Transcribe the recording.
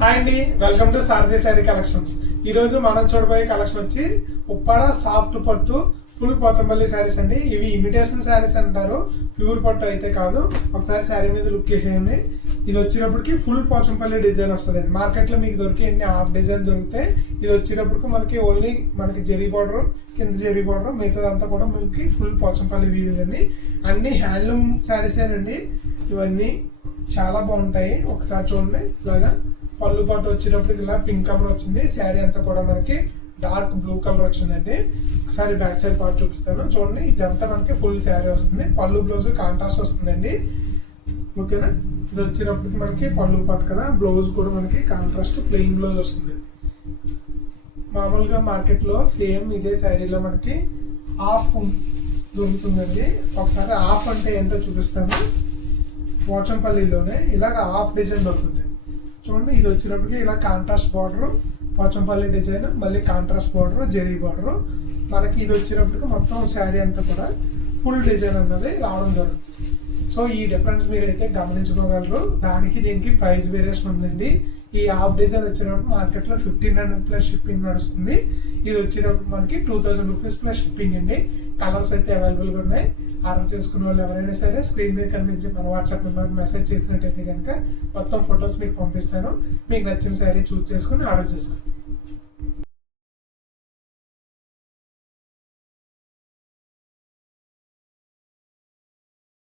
Hi అండి, welcome to Sarathi sari collections. ఈ రోజు మనం చూడబోయే కలెక్షన్ వచ్చి ఉప్పాడ సాఫ్ట్ పట్టు ఫుల్ పోచంపల్లి శారీస్ అండి. ఇవి ఇమిటేషన్ శారీస్ అంటారు, ప్యూర్ పట్టు అయితే కాదు. ఒకసారి శారీ మీద లుక్ చేయండి. ఇది వచ్చేటప్పటికి ఫుల్ పోచంపల్లి డిజైన్ వస్తుంది. మార్కెట్ లో మీకు దొరికే ఎన్ని హాఫ్ డిజైన్ దొరికితే ఇది వచ్చేటప్పటికి మనకి ఓన్లీ జరీ బార్డర్, కింద జరీ బార్డర్, మిగతాదంతా కూడా మనకి ఫుల్ పోచంపల్లి వీవింగ్ అండి. అన్ని హ్యాండ్లూమ్ శారీస్ అండి. ఇవన్నీ చాలా బాగుంటాయి. ఒకసారి చూడండి. ఇలాగా పళ్ళు పట్టు వచ్చేటప్పటికి ఇలా పింక్ కలర్ వచ్చింది. శారీ అంతా కూడా మనకి డార్క్ బ్లూ కలర్ వచ్చిందండి. ఒకసారి బ్యాక్ సైడ్ పార్ట్ చూపిస్తాను చూడండి. ఇదంతా మనకి ఫుల్ శారీ వస్తుంది. పళ్ళు బ్లౌజ్ కాంట్రాస్ట్ వస్తుందండి. ఓకేనా. ఇది వచ్చేటప్పటికి మనకి పళ్ళు పట్టు కదా, బ్లౌజ్ కూడా మనకి కాంట్రాస్ట్ ప్లెయిన్ బ్లౌజ్ వస్తుంది. మామూలుగా మార్కెట్ లో సేమ్ ఇదే శారీలో మనకి హాఫ్ దొరుకుతుందండి. ఒకసారి హాఫ్ అంటే ఏంటో చూపిస్తాను. పోచంపల్లిలోనే ఇలాగ హాఫ్ డిజైన్ దొరుకుతుంది చూడండి. ఇది వచ్చినప్పటికి ఇలా కాంట్రాస్ట్ బార్డర్, పోచంపల్లి డిజైన్, మళ్ళీ కాంట్రాస్ట్ బార్డర్, జరీ బార్డర్. మనకి ఇది వచ్చినప్పటికి మొత్తం శారీ అంతా కూడా ఫుల్ డిజైన్ అన్నది రావడం జరుగుతుంది. సో ఈ డిఫరెన్స్ మీరైతే గమనించుకోగలరు. దానికి దీనికి ప్రైస్ వేరియేషన్ ఉందండి. ఈ హాఫ్ డిజైన్ వచ్చినప్పుడు మార్కెట్ లో 1500 ప్లస్ షిప్పింగ్ నడుస్తుంది. ఇది వచ్చినప్పుడు మనకి 2000 రూపీస్ ప్లస్ షిప్పింగ్ అండి. కలర్స్ అయితే అవైలబుల్ గా ఉన్నాయి. ఆర్డర్ చేసుకున్న వాళ్ళు ఎవరైనా సరే స్క్రీన్ మీద కనిపించి మన వాట్సాప్ నెంబర్కి మెసేజ్ చేసినట్టయితే కనుక మొత్తం ఫొటోస్ మీకు పంపిస్తాను. మీకు నచ్చిన శారీ చూస్ చేసుకుని ఆర్డర్ చేసుకోండి.